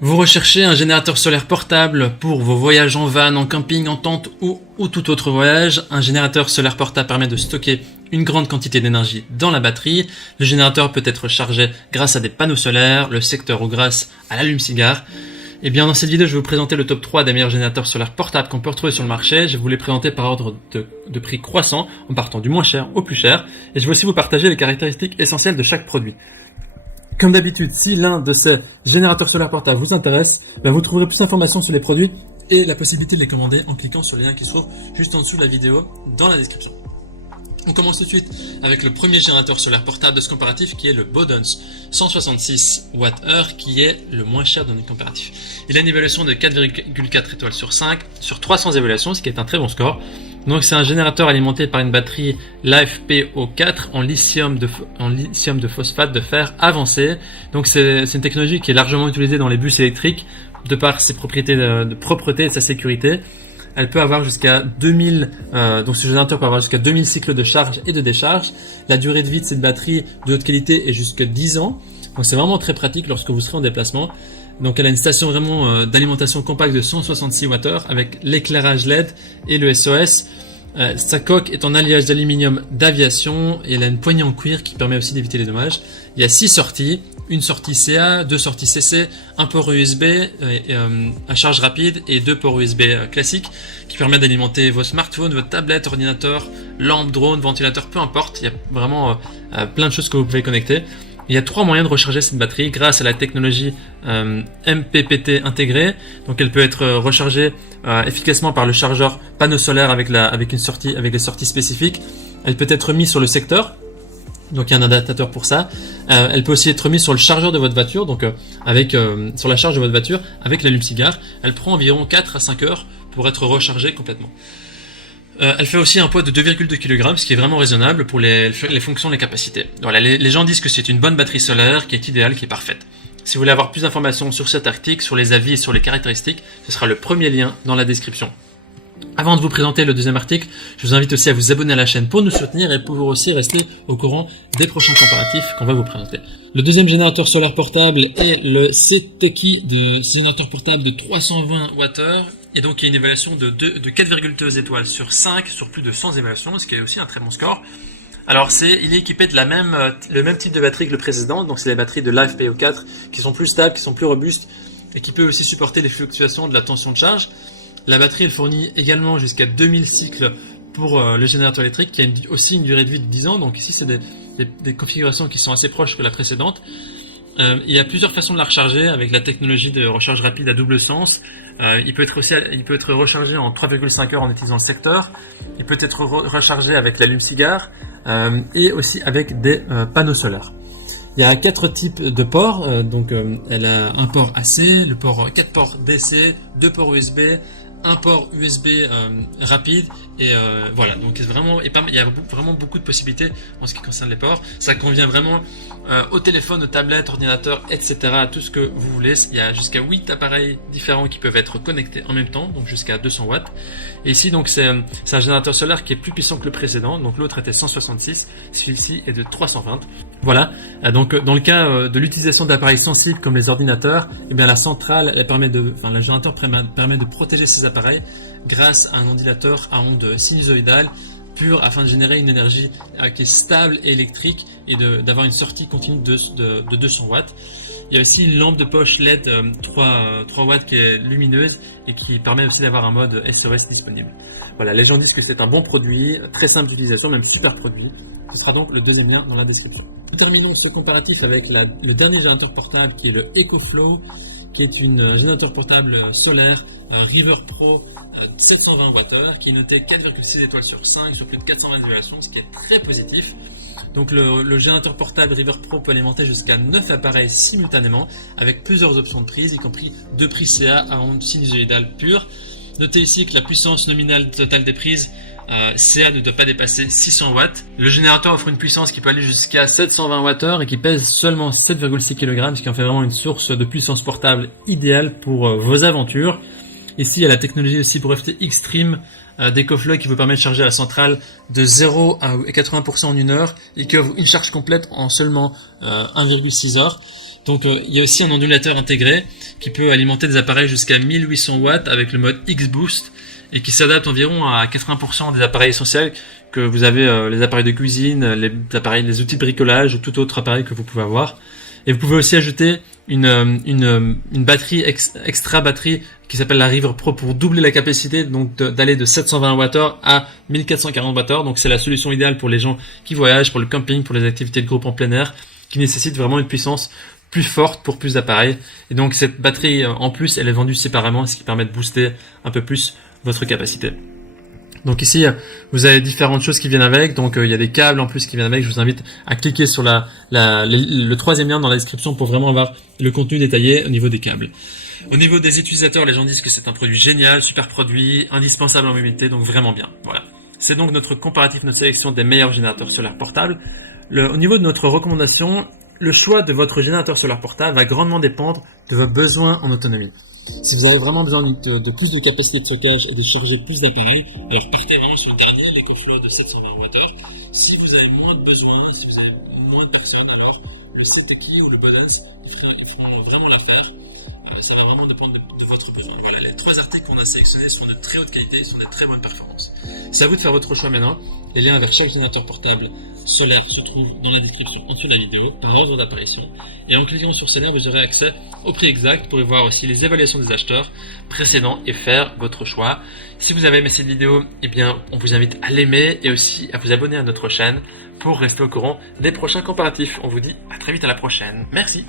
Vous recherchez un générateur solaire portable pour vos voyages en van, en camping, en tente ou tout autre voyage. Un générateur solaire portable permet de stocker une grande quantité d'énergie dans la batterie. Le générateur peut être chargé grâce à des panneaux solaires, le secteur ou grâce à l'allume-cigare. Et bien dans cette vidéo, je vais vous présenter le top 3 des meilleurs générateurs solaires portables qu'on peut retrouver sur le marché. Je vais vous les présenter par ordre de prix croissant, en partant du moins cher au plus cher. Et je vais aussi vous partager les caractéristiques essentielles de chaque produit. Comme d'habitude, si l'un de ces générateurs solaires portables vous intéresse, vous trouverez plus d'informations sur les produits et la possibilité de les commander en cliquant sur le lien qui se trouve juste en dessous de la vidéo dans la description. On commence tout de suite avec le premier générateur solaire portable de ce comparatif qui est le Bodens 166 Wh qui est le moins cher de notre comparatif. Il a une évaluation de 4,4 étoiles sur 5 sur 300 évaluations, ce qui est un très bon score. Donc c'est un générateur alimenté par une batterie LiFePO4 en lithium de phosphate de fer avancé. Donc c'est une technologie qui est largement utilisée dans les bus électriques de par ses propriétés de propreté et de sa sécurité. Elle peut avoir jusqu'à 2000, donc ce générateur peut avoir jusqu'à 2000 cycles de charge et de décharge. La durée de vie de cette batterie de haute qualité est jusqu'à 10 ans. Donc c'est vraiment très pratique lorsque vous serez en déplacement. Donc elle a une station vraiment d'alimentation compacte de 166 Wh avec l'éclairage LED et le SOS. Sa coque est en alliage d'aluminium d'aviation et elle a une poignée en cuir qui permet aussi d'éviter les dommages. Il y a 6 sorties, une sortie CA, 2 sorties CC, un port USB à charge rapide et 2 ports USB classiques qui permettent d'alimenter vos smartphones, votre tablette, ordinateur, lampe, drone, ventilateur, peu importe. Il y a vraiment plein de choses que vous pouvez connecter. Il y a 3 moyens de recharger cette batterie grâce à la technologie MPPT intégrée. Donc elle peut être rechargée efficacement par le chargeur panneau solaire avec des sorties spécifiques. Elle peut être mise sur le secteur. Donc il y a un adaptateur pour ça. Elle peut aussi être mise sur le chargeur de votre voiture, donc sur la charge de votre voiture avec l'allume-cigare. Elle prend environ 4 à 5 heures pour être rechargée complètement. Elle fait aussi un poids de 2,2 kg, ce qui est vraiment raisonnable pour les fonctions, les capacités. Voilà, les gens disent que c'est une bonne batterie solaire, qui est idéale, qui est parfaite. Si vous voulez avoir plus d'informations sur cet article, sur les avis et sur les caractéristiques, ce sera le premier lien dans la description. Avant de vous présenter le deuxième article, je vous invite aussi à vous abonner à la chaîne pour nous soutenir et pour aussi rester au courant des prochains comparatifs qu'on va vous présenter. Le deuxième générateur solaire portable est le CTEKI de générateur portable de 320 Wh et donc il y a une évaluation de 4,2 étoiles sur 5 sur plus de 100 évaluations, ce qui est aussi un très bon score. Alors il est équipé de le même type de batterie que le précédent, donc c'est les batteries de LiFePO4 qui sont plus stables, qui sont plus robustes et qui peuvent aussi supporter les fluctuations de la tension de charge. La batterie elle fournit également jusqu'à 2000 cycles pour le générateur électrique qui a aussi une durée de vie de 10 ans, donc ici c'est des configurations qui sont assez proches que la précédente. Il y a plusieurs façons de la recharger avec la technologie de recharge rapide à double sens. Il peut être rechargé en 3,5 heures en utilisant le secteur. Il peut être rechargé avec l'allume-cigare et aussi avec des panneaux solaires. Il y a 4 types de ports, elle a un port AC, 4 ports DC, 2 ports USB, un port USB rapide et voilà, donc il y a vraiment beaucoup de possibilités en ce qui concerne les ports. Ça convient vraiment au téléphone, aux tablettes, ordinateurs, etc. à tout ce que vous voulez. Il y a jusqu'à 8 appareils différents qui peuvent être connectés en même temps, donc jusqu'à 200 watts. Et ici donc c'est un générateur solaire qui est plus puissant que le précédent, donc l'autre était 166, celui-ci est de 320. Voilà, donc dans le cas de l'utilisation d'appareils sensibles comme les ordinateurs, la centrale le générateur permet de protéger ces appareils grâce à un ondulateur à ondes sinusoïdales pure afin de générer une énergie qui est stable et électrique et d'avoir une sortie continue de 200 watts. Il y a aussi une lampe de poche LED 3 watts qui est lumineuse et qui permet aussi d'avoir un mode SOS disponible. Voilà, les gens disent que c'est un bon produit, très simple d'utilisation, même super produit. Ce sera donc le deuxième lien dans la description. Nous terminons ce comparatif avec le dernier générateur portable qui est le EcoFlow, qui est un générateur portable solaire River Pro 720 Wh qui est noté 4,6 étoiles sur 5 sur plus de 420 évaluations, ce qui est très positif. Donc le générateur portable River Pro peut alimenter jusqu'à 9 appareils simultanément avec plusieurs options de prise, y compris 2 prises CA à ondes sinusoïdales pures. Notez ici que la puissance nominale totale des prises CA ne doit pas dépasser 600 watts. Le générateur offre une puissance qui peut aller jusqu'à 720 Wh et qui pèse seulement 7,6 kg, ce qui en fait vraiment une source de puissance portable idéale pour vos aventures. Ici, il y a la technologie aussi pour FT Extreme d'EcoFlow qui vous permet de charger la centrale de 0 à 80% en 1 heure et qui offre une charge complète en seulement 1,6 heures. Donc il y a aussi un ondulateur intégré qui peut alimenter des appareils jusqu'à 1800 watts avec le mode X-Boost et qui s'adapte environ à 80% des appareils essentiels que vous avez, les appareils de cuisine, les outils de bricolage ou tout autre appareil que vous pouvez avoir. Et vous pouvez aussi ajouter une batterie extra batterie qui s'appelle la River Pro pour doubler la capacité, donc d'aller de 720 Wh à 1440 Wh. Donc c'est la solution idéale pour les gens qui voyagent, pour le camping, pour les activités de groupe en plein air, qui nécessitent vraiment une puissance plus forte pour plus d'appareils. Et donc cette batterie en plus, elle est vendue séparément, ce qui permet de booster un peu plus votre capacité. Donc ici, vous avez différentes choses qui viennent avec. Donc il y a des câbles en plus qui viennent avec. Je vous invite à cliquer sur le troisième lien dans la description pour vraiment avoir le contenu détaillé au niveau des câbles. Au niveau des utilisateurs, les gens disent que c'est un produit génial, super produit, indispensable en mobilité, donc vraiment bien. Voilà. C'est donc notre comparatif, notre sélection des meilleurs générateurs solaires portables. Au niveau de notre recommandation, le choix de votre générateur solaire portable va grandement dépendre de vos besoins en autonomie. Si vous avez vraiment besoin de plus de capacité de stockage et de charger plus d'appareils, alors partez vraiment sur le dernier, l'EcoFlow de 720 Wh. Si vous avez moins de besoins, si vous avez moins de personnes, alors le CTEKI ou le Bodens, ils feront vraiment l'affaire. Ça va vraiment dépendre de votre besoin. Voilà, les 3 articles qu'on a sélectionnés sont de très haute qualité, sont de très bonnes performances. C'est à vous de faire votre choix maintenant. Les liens vers chaque générateur portable solaire se trouvent dans la description en dessous de la vidéo, par ordre d'apparition. Et en cliquant sur ces liens, vous aurez accès au prix exact pour y voir aussi les évaluations des acheteurs précédents et faire votre choix. Si vous avez aimé cette vidéo, eh bien, on vous invite à l'aimer et aussi à vous abonner à notre chaîne pour rester au courant des prochains comparatifs. On vous dit à très vite à la prochaine. Merci.